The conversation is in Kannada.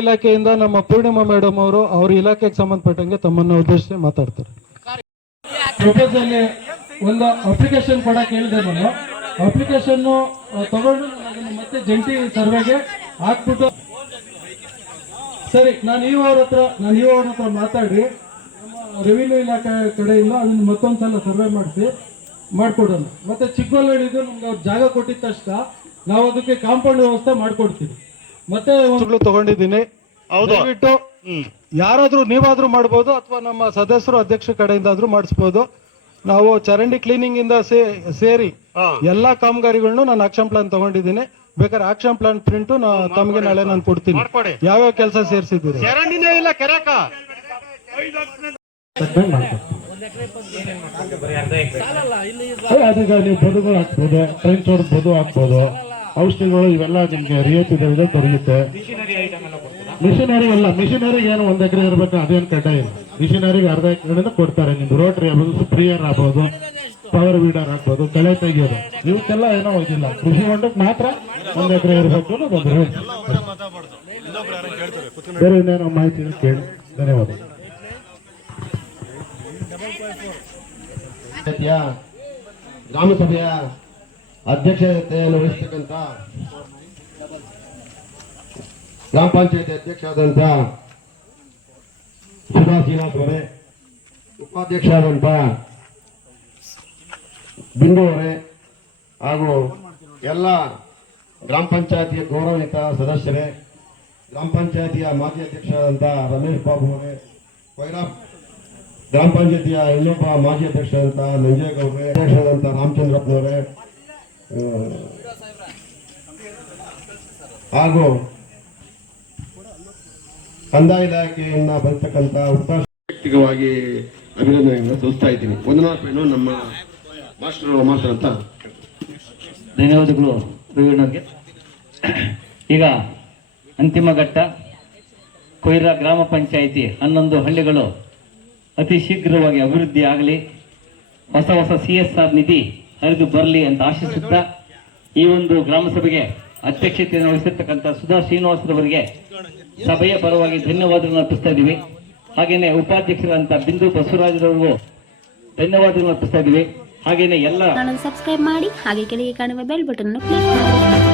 ಇಲಾಖೆಯಿಂದ ನಮ್ಮ ಪೂರ್ಣಿಮಾ ಮೇಡಮ್ ಅವರು ಅವ್ರ ಇಲಾಖೆಗೆ ಸಂಬಂಧಪಟ್ಟಂಗೆ ತಮ್ಮನ್ನು ಉದ್ದೇಶಿಸಿ ಮಾತಾಡ್ತಾರೆ. ಪ್ರಪೋಸಲ್ ಒಂದು ಅಪ್ಲಿಕೇಶನ್ ಕೊಡಕ್ಕೆ ಹೇಳಿದೆ ನಾನು. ಅಪ್ಲಿಕೇಶನ್ ತಗೊಂಡು ಅದನ್ನು ಮತ್ತೆ ಜಂಟಿ ಸರ್ವೆಗೆ ಹಾಕ್ಬಿಟ್ಟು ಸರಿ ನಾನು ಇವ್ರ ಹತ್ರ ಮಾತಾಡಿ ನಮ್ಮ ರೆವಿನ್ಯೂ ಇಲಾಖೆ ಕಡೆಯಿಂದ ಅದನ್ನು ಮತ್ತೊಂದ್ಸಲ ಸರ್ವೆ ಮಾಡ್ಕೊಡೋಣ. ಮತ್ತೆ ಚಿಕ್ಕಬಳ್ಳಾಳಿದು ನಮ್ಗೆ ಅವ್ರು ಜಾಗ ಕೊಟ್ಟಿದ ತಕ್ಷಣ ನಾವು ಅದಕ್ಕೆ ಕಾಂಪೌಂಡ್ ವ್ಯವಸ್ಥೆ ಮಾಡ್ಕೊಡ್ತೀವಿ. ಮತ್ತೆ ತಗೊಂಡಿದ್ದೀನಿ. ದಯವಿಟ್ಟು ಯಾರಾದ್ರೂ ನೀವಾದ್ರೂ ಮಾಡ್ಬೋದು ಅಥವಾ ನಮ್ಮ ಸದಸ್ಯರು ಅಧ್ಯಕ್ಷ ಕಡೆಯಿಂದಾದ್ರೂ ಮಾಡಿಸ್ಬೋದು. ನಾವು ಚರಂಡಿ ಕ್ಲೀನಿಂಗ್ ಇಂದ ಸೇರಿ ಎಲ್ಲಾ ಕಾಮಗಾರಿಗಳನ್ನು ನಾನು ಆಕ್ಷನ್ ಪ್ಲಾನ್ ತಗೊಂಡಿದ್ದೀನಿ. ಬೇಕಾದ್ರೆ ಆಕ್ಷನ್ ಪ್ಲಾನ್ ಪ್ರಿಂಟ್ ತಮಗೆ ನಾಳೆ ನಾನು ಕೊಡ್ತೀನಿ. ಯಾವ್ಯಾವ ಕೆಲಸ ಸೇರಿಸಿದ್ದೀರಿ ಅದೀಗ ನೀವು ಬದುಗಳು ಹಾಕ್ಬೋದು, ಟ್ರೆಂಚ್ ಹೊಡೆದು ಬದು ಹಾಕ್ಬೋದು. ಔಷಧಿಗಳು ಇವೆಲ್ಲ ನಿಮ್ಗೆ ರಿಯಾಯಿತಿ ದರದಲ್ಲಿ ದೊರೆಯುತ್ತೆ. ಮಿಷನರಿಗೆ ಏನು 1 ಎಕರೆ ಇರಬೇಕು ಅದೇನು ಕಡ್ಡಾಯ ಇಲ್ಲ. ಮಿಷನರಿಗೆ ಅರ್ಧ ಎಕರೆ ಕೊಡ್ತಾರೆ. ನಿಮ್ದು ರೋಟರಿ ಆಗ್ಬೋದು, ಸ್ಪ್ರೇಯರ್ ಆಗ್ಬೋದು, ಪವರ್ ವೀಡರ್ ಆಗ್ಬೋದು, ಕಳೆ ತೆಗಿಯೋದು ಇವಕ್ಕೆಲ್ಲ ಏನೋ ಇದಿಲ್ಲ. ಕೃಷಿ ಹೊಂಡಕ್ಕೆ ಮಾತ್ರ 1 ಎಕರೆ ಇರಬೇಕು ಅನ್ನೋದು ರೂಲ್. ಬೇರೆ ಇನ್ನೇನೋ ಮಾಹಿತಿ ಕೇಳಿ. ಧನ್ಯವಾದ. ಗ್ರಾಮ ಸಭೆಯ ಅಧ್ಯಕ್ಷತೆಯನ್ನು ವಹಿಸತಕ್ಕಂತ ಗ್ರಾಮ ಪಂಚಾಯತಿ ಅಧ್ಯಕ್ಷರಾದಂತ ಸುಧಾ ಶ್ರೀನಿವಾಸ್ ಅವರೇ, ಉಪಾಧ್ಯಕ್ಷರಾದಂತ ಬಿಂದು ಅವರೇ ಹಾಗೂ ಎಲ್ಲ ಗ್ರಾಮ ಪಂಚಾಯತಿಯ ಗೌರವಾನ್ವಿತ ಸದಸ್ಯರೇ, ಗ್ರಾಮ ಪಂಚಾಯತಿಯ ಮಾಜಿ ಅಧ್ಯಕ್ಷರಾದಂತ ರಮೇಶ್ ಬಾಬು ಅವರೇ, ವೈರಾಬ್ ಗ್ರಾಮ ಪಂಚಾಯತಿಯ ಇನ್ನೊಬ್ಬ ಮಾಜಿ ಅಧ್ಯಕ್ಷರಾದಂತ ನಂಜೇಗೌಡ್ರೆ, ಅಧ್ಯಕ್ಷರಾದಂತ ರಾಮಚಂದ್ರಪ್ಪನವರೇ ಹಾಗೂ ಕಂದಾಯ ಇಲಾಖೆಯನ್ನ ಬರ್ತಕ್ಕಂಥ ವ್ಯಕ್ತಿಗವಾಗಿ ಅಭಿನಂದನೆಯನ್ನು ಸಲ್ಲಿಸ್ತಾ ಇದ್ದೀನಿ. ವಂದನಾ ನಮ್ಮ ಮಾಸ್ಟರ್ ಅಂತ. ಧನ್ಯವಾದಗಳು ರವಿಣ್ಣವ್ರಿಗೆ. ಈಗ ಅಂತಿಮ ಘಟ್ಟ ಕೊಯ್ರಾ ಗ್ರಾಮ ಪಂಚಾಯಿತಿ 11 ಹಳ್ಳಿಗಳು ಅತಿ ಶೀಘ್ರವಾಗಿ ಅಭಿವೃದ್ಧಿ ಆಗಲಿ, ಹೊಸ CSR ನಿಧಿ ಹರಿದು ಬರಲಿ ಅಂತ ಆಶಿಸುತ್ತಾ ಈ ಒಂದು ಗ್ರಾಮ ಸಭೆಗೆ ಅಧ್ಯಕ್ಷತೆಯನ್ನು ವಹಿಸಿರ್ತಕ್ಕಂಥ ಸುಧಾ ಶ್ರೀನಿವಾಸರವರಿಗೆ ಸಭೆಯ ಪರವಾಗಿ ಧನ್ಯವಾದಗಳನ್ನು ಅರ್ಪಿಸ್ತಾ ಇದ್ದೀವಿ. ಹಾಗೇನೆ ಉಪಾಧ್ಯಕ್ಷರಂತ ಬಿಂದು ಬಸವರಾಜರವರಿಗೂ ಧನ್ಯವಾದಗಳನ್ನು ಅರ್ಪಿಸ್ತಾ ಇದ್ದೀವಿ. ಹಾಗೇನೆ ಎಲ್ಲ ಸಬ್ಸ್ಕ್ರೈಬ್ ಮಾಡಿ ಹಾಗೆ ಕೆಳಗೆ ಕಾಣುವ ಬೆಲ್ ಬಟನ್ ಕ್ಲಿಕ್ ಮಾಡಿ.